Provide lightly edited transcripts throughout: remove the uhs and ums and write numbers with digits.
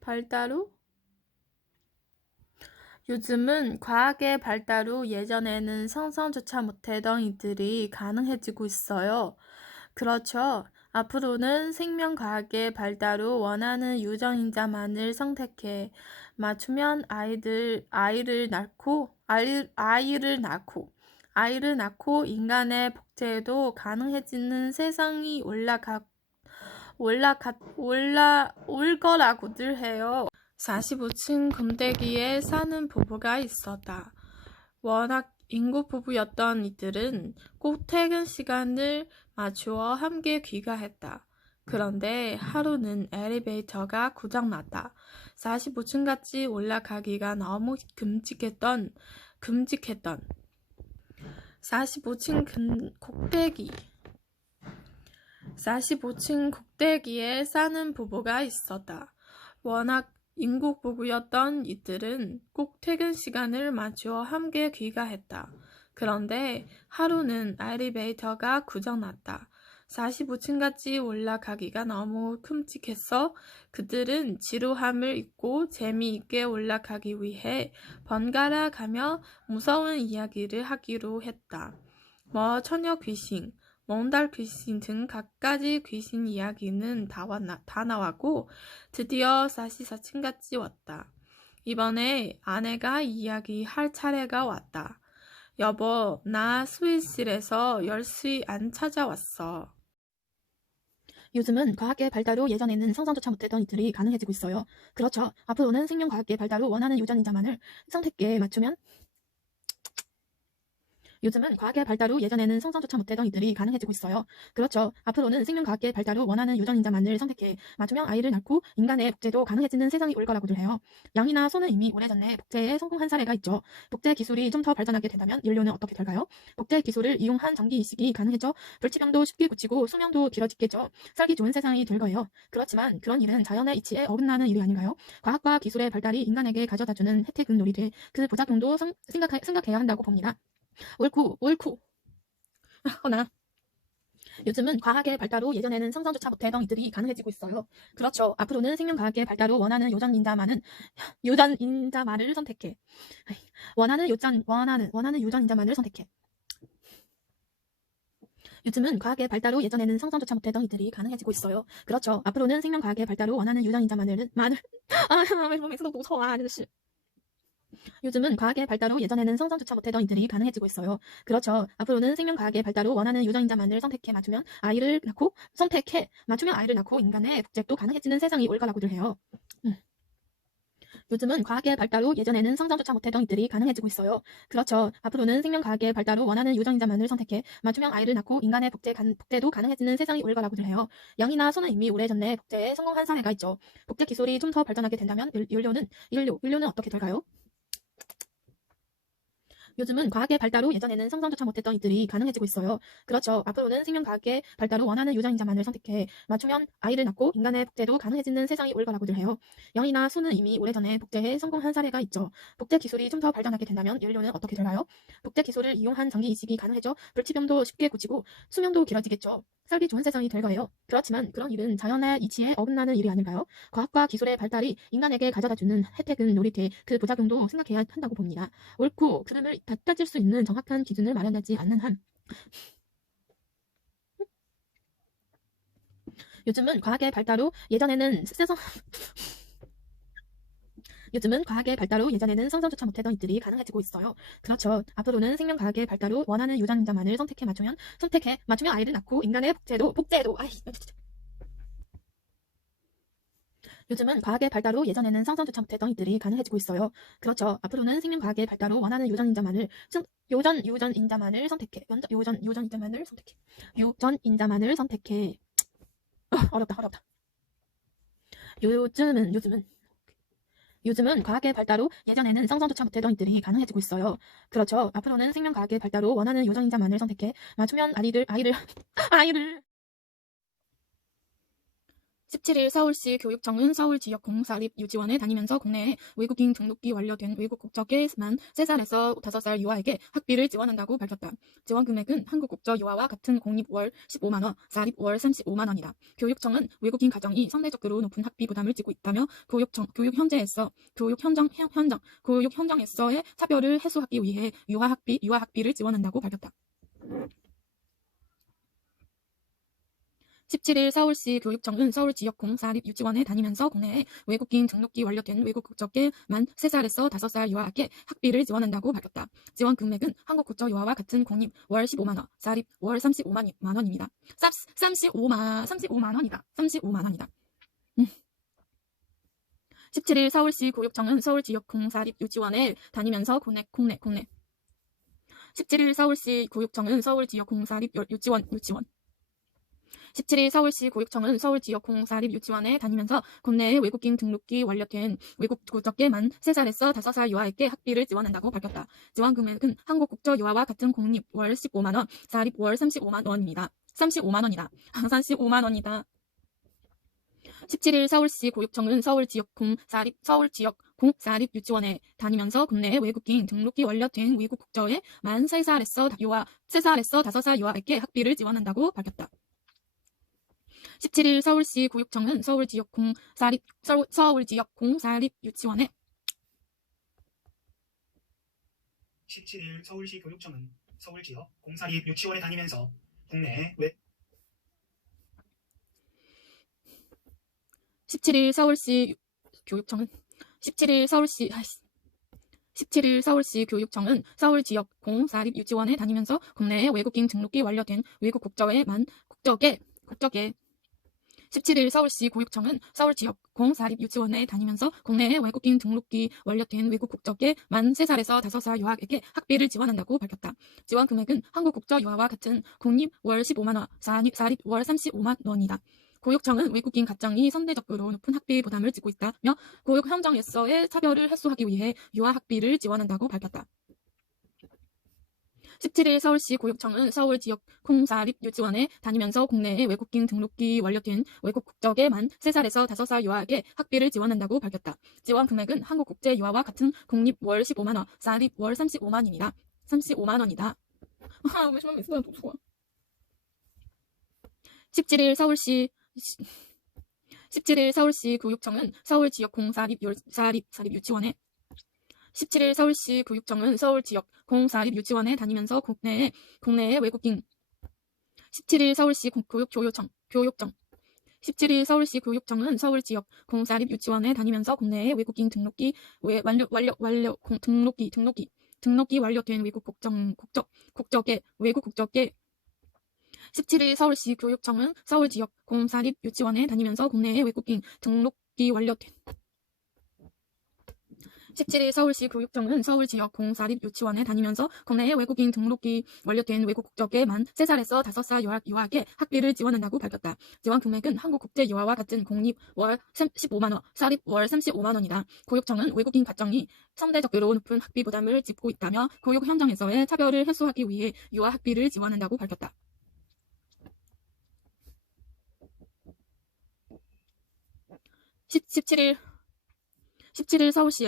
발달로 요즘은 과학의 발달로 예전에는 상상조차 못했던 일들이 가능해지고 있어요. 그렇죠. 앞으로는 생명과학의 발달로 원하는 유전인자만을 선택해 맞추면 아이를 낳고 인간의 복제도 가능해지는 세상이 올 거라고들 해요. 45층 금대기에 사는 부부가 있었다. 워낙 인구 부부였던 이들은 꼭 퇴근 시간을 맞추어 함께 귀가했다. 그런데 하루는 엘리베이터가 고장났다. 45층까지 올라가기가 너무 끔찍했던 45층 꼭대기 45층 꼭대기에 사는 부부가 있었다. 워낙 인국 부부였던 이들은 꼭 퇴근 시간을 맞추어 함께 귀가했다. 그런데 하루는 엘리베이터가 고장났다. 45층까지 올라가기가 너무 끔찍해서 그들은 지루함을 잊고 재미있게 올라가기 위해 번갈아 가며 무서운 이야기를 하기로 했다. 처녀 귀신, 몽달 귀신 등 갖가지 귀신 이야기는 다 나왔고 드디어 44층까지 왔다. 이번에 아내가 이야기할 차례가 왔다. 여보, 나 수의실에서 열쇠 안 찾아왔어. 요즘은 과학의 발달로 예전에는 상상조차 못했던 일들이 가능해지고 있어요. 그렇죠. 앞으로는 생명과학의 발달로 원하는 유전인자만을 선택에 맞추면 요즘은 과학의 발달로 예전에는 상상조차 못했던 일들이 가능해지고 있어요. 그렇죠. 앞으로는 생명과학의 발달로 원하는 유전인자만을 선택해 맞추면 아이를 낳고 인간의 복제도 가능해지는 세상이 올 거라고들 해요. 양이나 소는 이미 오래전에 복제에 성공한 사례가 있죠. 복제 기술이 좀 더 발전하게 된다면 인류는 어떻게 될까요? 복제 기술을 이용한 전기 이식이 가능해져 불치병도 쉽게 고치고 수명도 길어지겠죠. 살기 좋은 세상이 될 거예요. 그렇지만 그런 일은 자연의 이치에 어긋나는 일이 아닌가요? 과학과 기술의 발달이 인간에게 가져다주는 혜택은 놀이돼 그 부작용도 생각해야 한다고 봅니다. 옳고 허나 요즘은 과학의 발달로 예전에는 상상조차 못했던 일들이 가능해지고 있어요. 그렇죠. 앞으로는 생명과학의 발달로 원하는 유전인자만을 선택해. 원하는 유전인자만을 선택해. 요즘은 과학의 발달로 예전에는 상상조차 못했던 일들이 가능해지고 있어요. 그렇죠. 앞으로는 생명과학의 발달로 원하는 유전인자만을 왜 몸에서 너무 무서워 아저씨. 요즘은 과학의 발달로 예전에는 상상조차 못했던 일들이 가능해지고 있어요. 그렇죠. 앞으로는 생명과학의 발달로 원하는 유전인자만을 맞추면 아이를 낳고 인간의 복제도 가능해지는 세상이 올 거라고들 해요. 요즘은 과학의 발달로 예전에는 상상조차 못했던 일들이 가능해지고 있어요. 그렇죠. 앞으로는 생명과학의 발달로 원하는 유전인자만을 선택해 맞춤형 아이를 낳고 인간의 복제도 가능해지는 세상이 올 거라고들 해요. 양이나 소는 이미 오래전에 복제에 성공한 사례가 있죠. 복제 기술이 좀 더 발전하게 된다면 인류는 어떻게 될까요? 요즘은 과학의 발달로 예전에는 상상조차 못했던 일들이 가능해지고 있어요. 그렇죠. 앞으로는 생명과학의 발달로 원하는 유전인자만을 선택해 맞추면 아이를 낳고 인간의 복제도 가능해지는 세상이 올 거라고들 해요. 양이나 소는 이미 오래전에 복제에 성공한 사례가 있죠. 복제 기술이 좀 더 발전하게 된다면 인류는 어떻게 될까요? 복제 기술을 이용한 전기 이식이 가능해져 불치병도 쉽게 고치고 수명도 길어지겠죠. 살기 좋은 세상이 될 거예요. 그렇지만 그런 일은 자연의 이치에 어긋나는 일이 아닐까요? 과학과 기술의 발달이 인간에게 가져다주는 혜택은 놀이돼 그 부작용도 생각해야 한다고 봅니다. 옳고 그름을 따질 수 있는 정확한 기준을 마련하지 않는 한 요즘은 과학의 발달로 예전에는 상상조차 못했던 일들이 가능해지고 있어요. 그렇죠. 앞으로는 생명과학의 발달로 원하는 유전자만을 맞추면 아이를 낳고 인간의 요즘은 과학의 발달로 예전에는 상상조차 못했던 일들이 가능해지고 있어요. 그렇죠. 앞으로는 생명과학의 발달로 원하는 유전인자만을 선택해. 유전인자만을 선택해. 어렵다. 요즘은 과학의 발달로 예전에는 상상조차 못했던 일들이 가능해지고 있어요. 그렇죠. 앞으로는 생명과학의 발달로 원하는 유전인자만을 선택해 맞추면 아이를 17일 서울시 교육청은 서울지역공사립유치원에 다니면서 국내에 외국인 등록이 완료된 외국 국적의 만 3살에서 5살 유아에게 학비를 지원한다고 밝혔다. 지원 금액은 한국 국적 유아와 같은 공립 월 15만원, 사립 월 35만원이다. 교육청은 외국인 가정이 상대적으로 높은 학비 부담을 지고 있다며 교육 현장에서의 차별을 해소하기 위해 유아학비를 지원한다고 밝혔다. 17일 서울시 교육청은 서울지역공사립유치원에 다니면서 국내에 외국인 등록이 완료된 외국 국적의 만 3살에서 5살 유아에게 학비를 지원한다고 밝혔다. 지원 금액은 한국 국적 유아와 같은 공립 월 15만원, 사립 월 35만원입니다. 35만원이다. 17일 서울시 교육청은 서울지역공사립유치원에 다니면서 국내 17일 서울시 교육청은 서울지역공사립유치원 17일 서울시 교육청은 서울지역공사립유치원에 다니면서 국내에 외국인 등록이 완료된 외국 국적의 만 3살에서 5살 유아에게 학비를 지원한다고 밝혔다. 지원 금액은 한국 국적 유아와 같은 공립 월 15만원, 사립 월 35만원입니다. 17일 서울시 교육청은 서울지역공사립유치원에 다니면서 국내에 외국인 등록이 완료된 외국 국적의 만 3살에서 5살 유아에게 학비를 지원한다고 밝혔다. 17일 서울시 교육청은 서울지역공사립유치원에 17일 서울시 교육청은 서울지역 공사립유치원에 다니면서 국내에 17일 서울시 교육청은 서울지역공사립유치원에 다니면서 국내에 외국인 등록이 완료된 외국 국적의 17일 서울시 교육청은 서울지역공사립유치원에 다니면서 국내에 외국인 등록이 완료된 외국 국적의 만 3살에서 5살 유아에게 학비를 지원한다고 밝혔다. 지원 금액은 한국 국적 유아와 같은 공립 월 15만원, 사립 월 35만원이다. 교육청은 외국인 가정이 상대적으로 높은 학비 부담을 지고 있다며 교육 현장에서의 차별을 해소하기 위해 유아 학비를 지원한다고 밝혔다. 17일 서울시 교육청은 서울지역공사립유치원에 다니면서 국내에 외국인 등록이 완료된 외국 국적의 만 3살에서 5살 유아에게 학비를 지원한다고 밝혔다. 지원 금액은 한국 국제 유아와 같은 공립 월 15만원, 사립 월 35만원이다. 17일 서울시 교육청은 서울지역공사립유치원에 다니면서 국내에 외국인 17일 서울시 교육청은 서울지역공사립유치원에 다니면서 국내에 외국인 등록이 완료된 외국 국적의 17일 서울시 교육청은 서울지역공사립유치원에 다니면서 국내에 외국인 등록이 완료된 17일 서울시 교육청은 서울지역공사립유치원에 다니면서 국내에 외국인 등록이 완료된 외국 국적의 만 3살에서 5살 유아에게 학비를 지원한다고 밝혔다. 지원 금액은 한국 국제 유아와 같은 공립 월 15만원, 사립 월 35만원이다. 교육청은 외국인 가정이 상대적으로 높은 학비 부담을 지고 있다며 교육 현장에서의 차별을 해소하기 위해 유아 학비를 지원한다고 밝혔다. 17일 서울시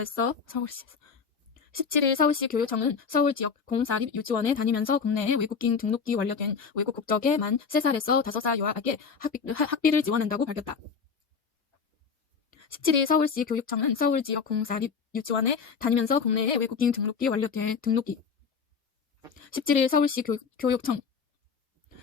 교육청은 서울지역공사립유치원에 다니면서 국내에 외국인 등록이 완료된 외국 국적의 만 3살에서 5살 유아에게 학비를 지원한다고 밝혔다. 17일 서울시 교육청은 서울지역공사립유치원에 다니면서 국내에 외국인 등록이 완료된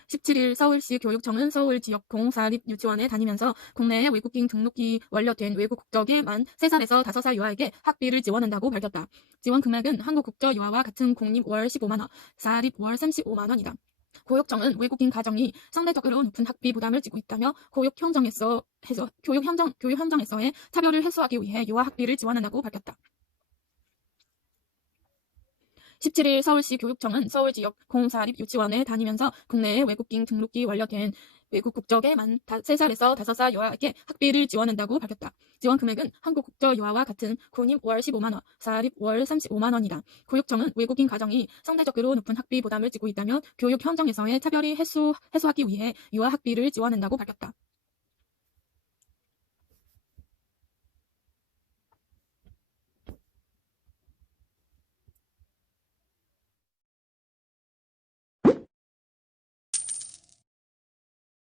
17일 서울시 교육청은 서울지역공사립유치원에 다니면서 국내에 외국인 등록이 완료된 외국 국적의 만 3살에서 5살 유아에게 학비를 지원한다고 밝혔다. 지원 금액은 한국 국적 유아와 같은 공립 월 15만원, 사립 월 35만원이다. 교육청은 외국인 가정이 상대적으로 높은 학비 부담을 지고 있다며 교육 현장에서의 차별을 해소하기 위해 유아 학비를 지원한다고 밝혔다. 17일 서울시 교육청은 서울지역공사립유치원에 다니면서 국내에 외국인 등록이 완료된 외국 국적의 만 3살에서 5살 유아에게 학비를 지원한다고 밝혔다. 지원 금액은 한국 국적 유아와 같은 공립 월 15만원, 사립 월 35만원이다. 교육청은 외국인 가정이 상대적으로 높은 학비 부담을 지고 있다며 교육 현장에서의 차별이 해소하기 위해 유아 학비를 지원한다고 밝혔다.